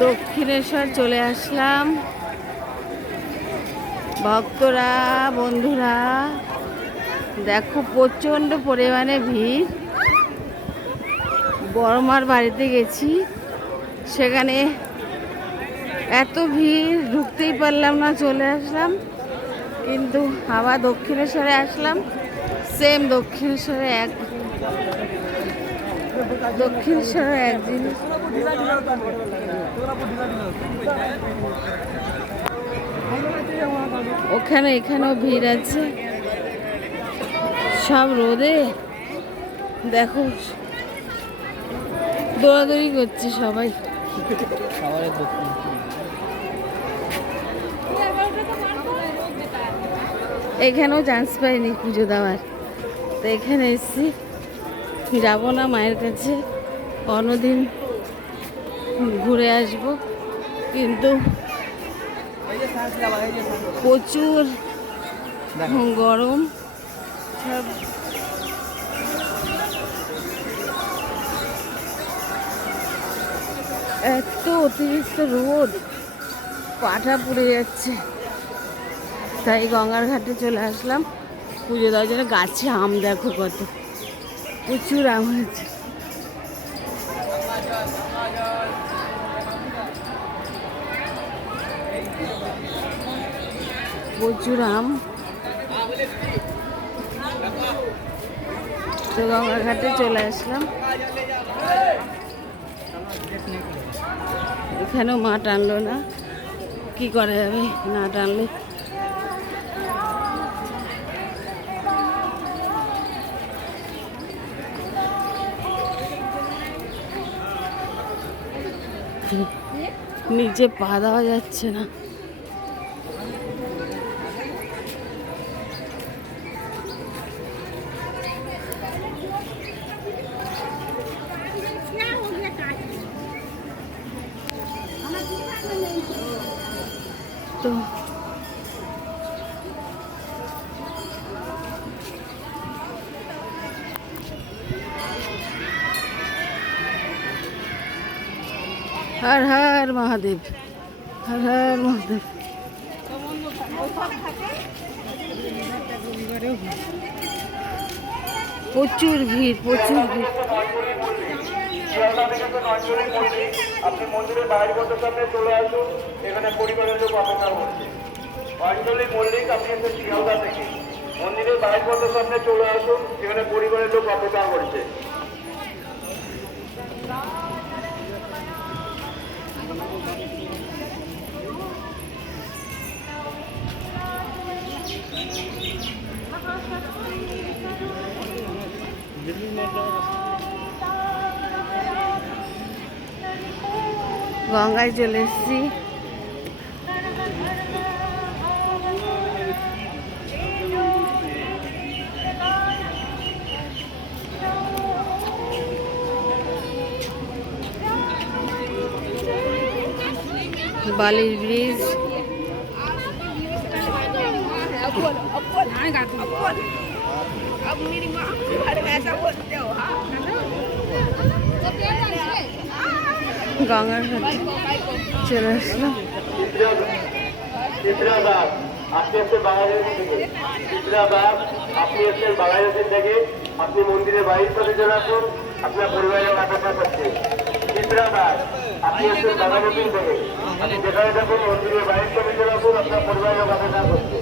দক্ষিণেশ্বর চলে আসলাম। ভক্তরা, বন্ধুরা দেখো প্রচণ্ড পরিমাণে ভিড়। বড়মার বাড়িতে গেছি, সেখানে এত ভিড় ঢুকতেই পারলাম না, চলে আসলাম। কিন্তু আবার দক্ষিণেশ্বরে আসলাম, সেম দক্ষিণেশ্বরে এক জিনিস। এখানেও ভিড় আছে, সব রোদে দেখো দৌড়াদৌড়ি করছে সবাই। এখানেও চান্স পাইনি পুজো দেওয়ার, তো এখানে এসেছি। যাবো না মায়ের কাছে, অন্যদিন ঘুরে আসবো, কিন্তু প্রচুর গরম। সব এত অতিরিক্ত রোদ, পাটা পুড়ে যাচ্ছে। তাই গঙ্গার ঘাটে চলে আসলাম পুজো দেওয়ার জন্য। গাছে আম দেখো কত, প্রচুর আম হয়েছে। প্রচুর আম। তো গঙ্গার ঘাটে চলে আসলাম। এখানেও মা টানলো না, কি করা যাবে না টানলে। নিচে পা দেওয়া যাচ্ছে না। তো হর হর মহাদেব, হর হর মহাদেব। প্রচুর ভিড়, প্রচুর ভিড়। আপনি মন্দিরের বাইরে কত সামনে চলে আসুন, এখানে পরিবারের লোক অপেক্ষা করছে। অঞ্জলি মল্লিক, আপনি এসে শিয়ালদা থেকে মন্দিরের বাইরে কত সামনে চলে আসুন, এখানে পরিবারের লোক অপেক্ষা করছে। গঙ্গায় চলে এসেছি। বালির ব্রিজ। গঙ্গার ঘাটে চলে আসলাম। আপনি এসে বাংলাদেশ থেকে, আপনি এসে বাংলাদেশ থেকে, আপনি মন্দিরের বাইরের সাথে চলে আসুন, আপনার পরিবারের অপেক্ষা করছে। আপনি এসে বাংলাদেশ থেকে, আপনি যেখানে থাকুন মন্দিরের বাইরের সাথে চলে আসুন, আপনার পরিবারের অপেক্ষা করছে।